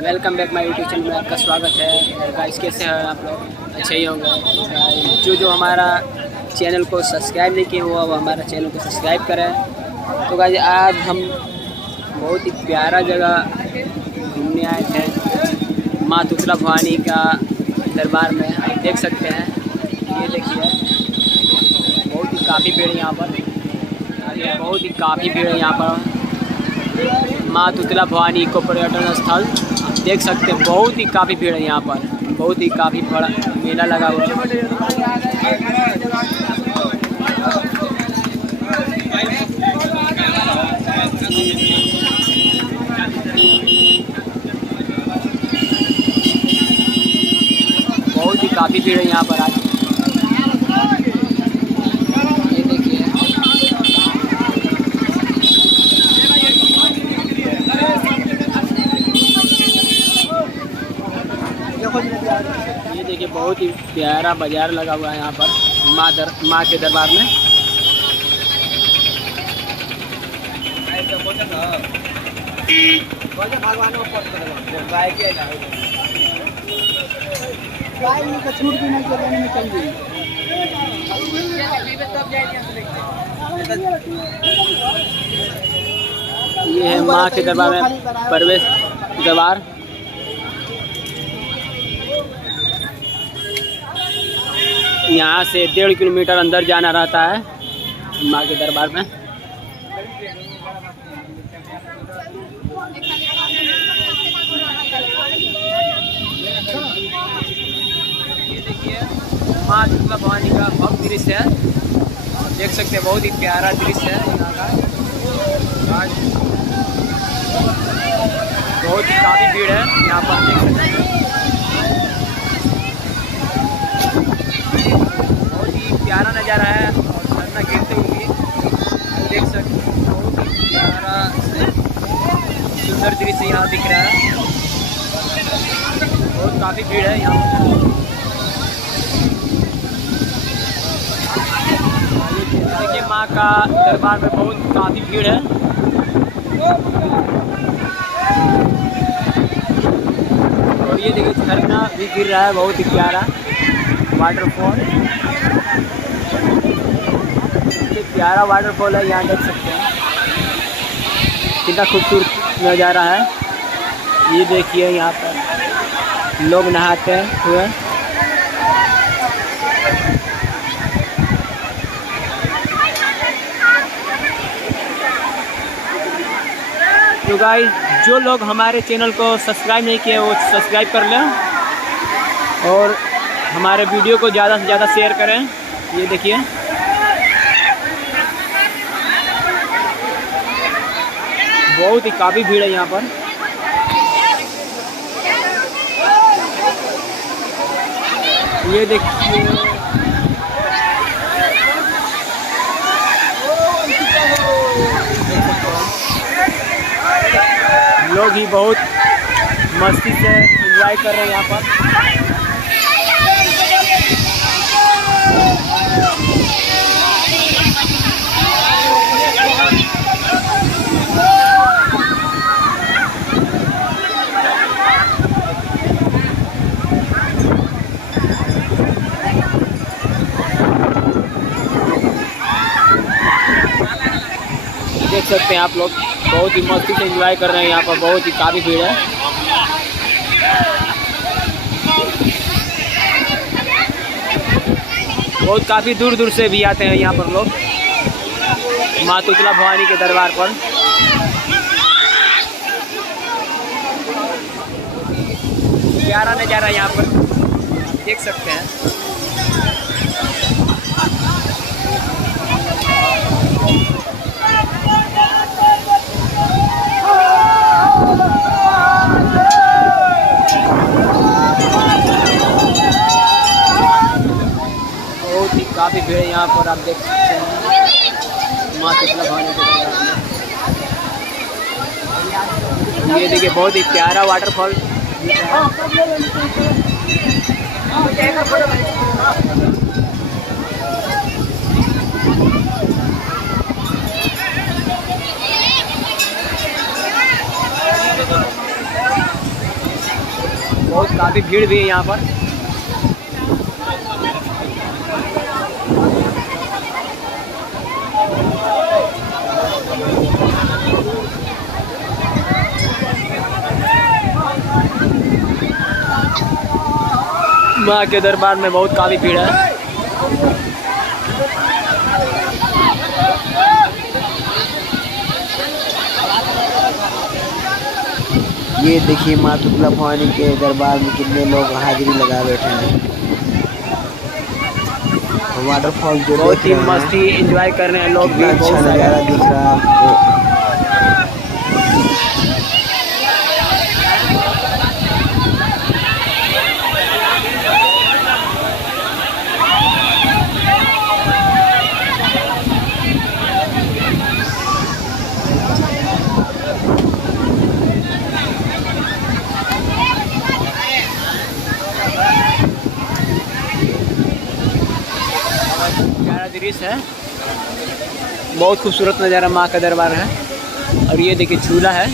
Welcome back my YouTube channel में आपका स्वागत है। गाइस कैसे हैं आप लोग? अच्छे ही होंगे। जो हमारा चैनल को सब्सक्राइब नहीं किए वो हमारा चैनल को सब्सक्राइब करें। तो गाइस आज हम बहुत ही प्यारा जगह घूमने आए थे, माँ तुतला भवानी का दरबार में। आप देख सकते हैं, ये देखिए बहुत ही काफ़ी भीड़ है यहाँ पर, बहुत ही काफ़ी भीड़ है यहाँ पर। माँ तुतला भवानी को पर्यटन स्थल आप देख सकते हैं, बहुत ही काफ़ी भीड़ है यहाँ पर, बहुत ही काफ़ी बड़ा मेला लगा हुआ है। बहुत ही काफ़ी भीड़ है यहाँ पर आज। ये देखिए बहुत ही प्यारा बाजार लगा हुआ है यहाँ पर माँ के दरबार में। ये है माँ के दरबार में प्रवेश द्वार। यहाँ से 1.5 किलोमीटर अंदर जाना रहता है माँ के दरबार में। ये देखिए माँ तुतला भवानी का भव्य दृश्य है, देख सकते हैं, बहुत ही प्यारा दृश्य है यहाँ का। आज बहुत ही काफ़ी भीड़ है यहाँ पर, देख सकते हैं। प्यारा नज़ारा है और झरना गिरते हुए देख सकते हैं, बहुत ही प्यारा सुंदर दृश्य यहाँ दिख रहा है। बहुत काफ़ी भीड़ है यहाँ पर। देखिए माँ का दरबार में बहुत काफ़ी भीड़ है। और ये देखिए झरना भी गिर रहा है, बहुत ही प्यारा वाटरफॉल, प्यारा वाटरफॉल है। यहाँ देख सकते हैं कितना खूबसूरत नज़ारा है। ये देखिए यहाँ पर लोग नहाते हुए। तो गाइस जो लोग हमारे चैनल को सब्सक्राइब नहीं किए वो सब्सक्राइब कर लें और हमारे वीडियो को ज़्यादा से ज़्यादा शेयर करें। ये देखिए बहुत ही काफ़ी भीड़ है यहाँ पर। ये देखिए लोग ही बहुत मस्ती से एंजॉय कर रहे हैं यहाँ पर। देख सकते हैं आप लोग बहुत ही मस्ती से एंजॉय कर रहे हैं यहाँ पर, बहुत ही काफ़ी भीड़ है। बहुत काफ़ी दूर दूर से भी आते हैं यहाँ पर लोग माँ तुतला भवानी के दरबार पर। प्यारा नज़ारा यहाँ पर देख सकते हैं। काफ़ी भीड़ है यहाँ पर, आप देख सकते हैं माँ तुतला भवानी के दरबार में। ये देखिए बहुत ही प्यारा वाटरफॉल। काफ़ी भीड़ भी है यहाँ पर। माँ के दरबार में बहुत काफ़ी भीड़ है। ये देखिए माँ तुतला भवानी के दरबार में कितने लोग हाजिरी लगा बैठे हैं। वाटरफॉल जो बहुत ही मस्ती एंजॉय कर रहे हैं लोग भी। अच्छा नज़ारा दिख रहा है आपको। दृश्य है, बहुत खूबसूरत नज़ारा माँ का दरबार है। और ये देखिए झूला है,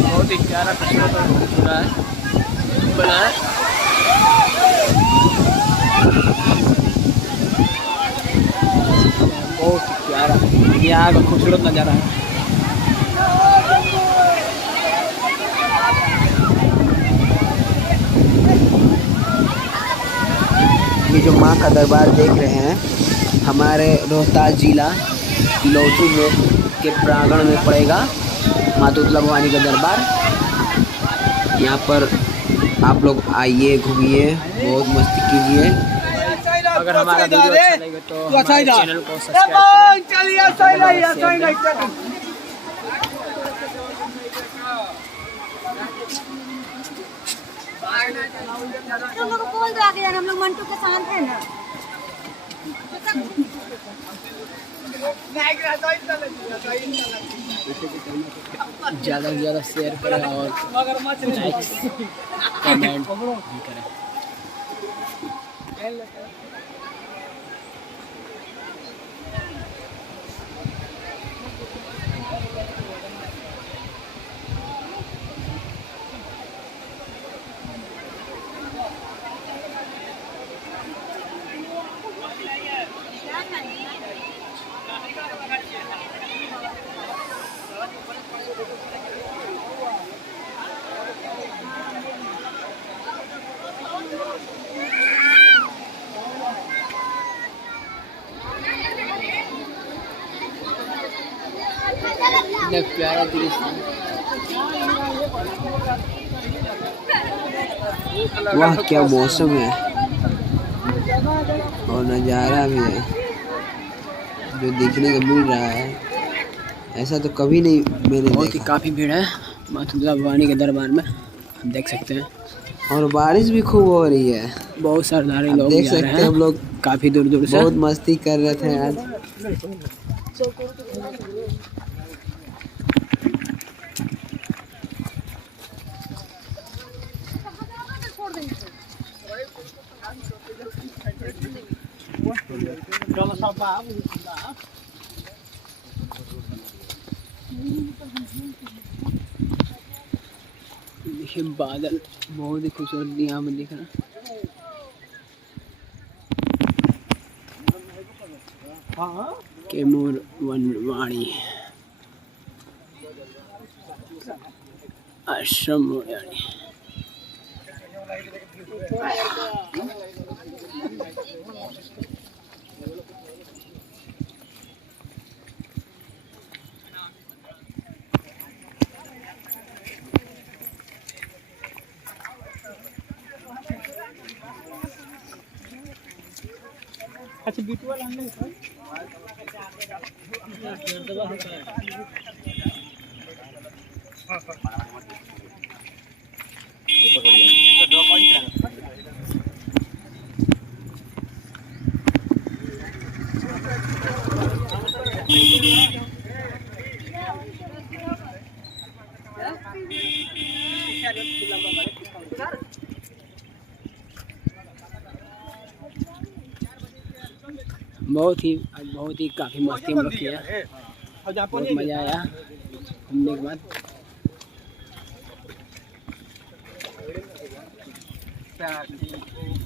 बहुत ही प्यारा खूबसूरत झूला है बना है। बहुत ही प्यारा यहाँ का खूबसूरत नज़ारा है। ये जो माँ का दरबार देख रहे हैं हमारे रोहतास जिला लोथू में के प्रांगण में पड़ेगा माँ तुतला भवानी का दरबार। यहाँ पर आप लोग आइए, घूमिए, बहुत मस्ती कीजिए। अगर हमारा वीडियो अच्छा लगे तो हमारे चैनल को सब्सक्राइब करें। तुम लोग को बोल दो आगे जाना, हम लोग मंटू के साथ हैं ना। ज़्यादा से ज़्यादा शेयर करें और लाइक कमेंट भी करें। प्यारा दृश्य, वाह क्या मौसम है और नज़ारा भी है जो देखने को मिल रहा है। ऐसा तो कभी नहीं मैंने बहुत ही देखा। काफ़ी भीड़ है माँ तुतला भवानी के दरबार में, हम देख सकते हैं। और बारिश भी खूब हो रही है, बहुत श्रद्धालु लोग देख जा सकते रहे हैं। हैं हम लोग काफ़ी दूर दूर से। बहुत मस्ती कर रहे थे आज। देखिए बादल बहुत ही खूबसूरत यहाँ में दिख रहा है। कैमूर वनवाणी आश्रम मोयाणी। अच्छा बीटू वाला हमने बहुत ही काफ़ी मस्ती हम लोग किया, बहुत मज़ा आया घूमने के बाद। प्यार थी, वो